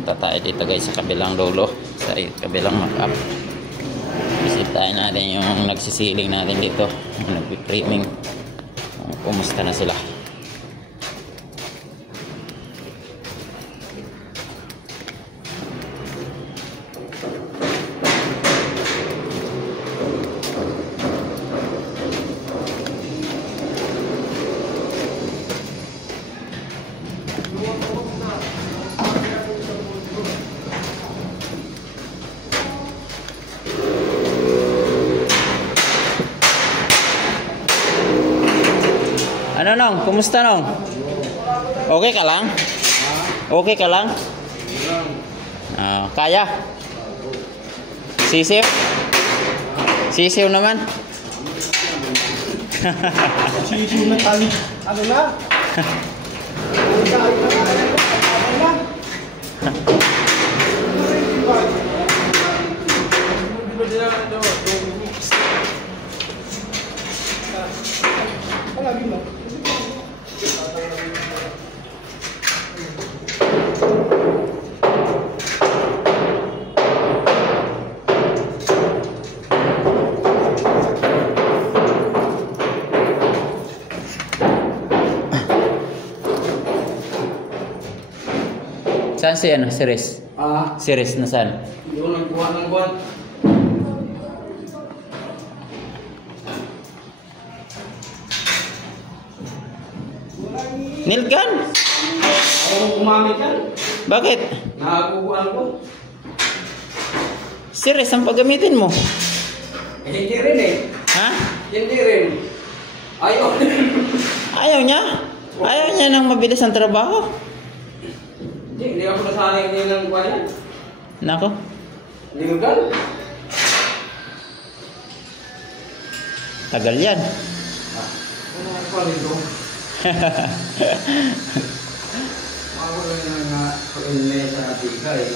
Punta tayo dito guys sa kabilang lolo, sa kabilang mock-up. Bisitahin natin yung nagsisiling natin dito, yung nagpi-framing. Kumusta na sila? Ano nong? Kumusta nong? Okay ka lang? Okay ka lang? Kaya? Sisiw? Sisiw naman? Sisiw na tali. Ano na? Saan si ano? Si Riz? Si Riz na saan? Doon nagkuha ng buwan. Nilgan? Ako umamit yan. Bakit? Nakakukuha ko. Si Riz ang paggamitin mo? Hindi rin eh. Ha? Hindi rin. Ayaw. Ayaw niya? Ayaw niya ng mabilis ang trabaho? Hindi ako nasanay ngayon ng buwan yan. Nako. Nilgan? Tagal yan. Ano ako nito? Ako lang nga pag-inmay sa atika eh.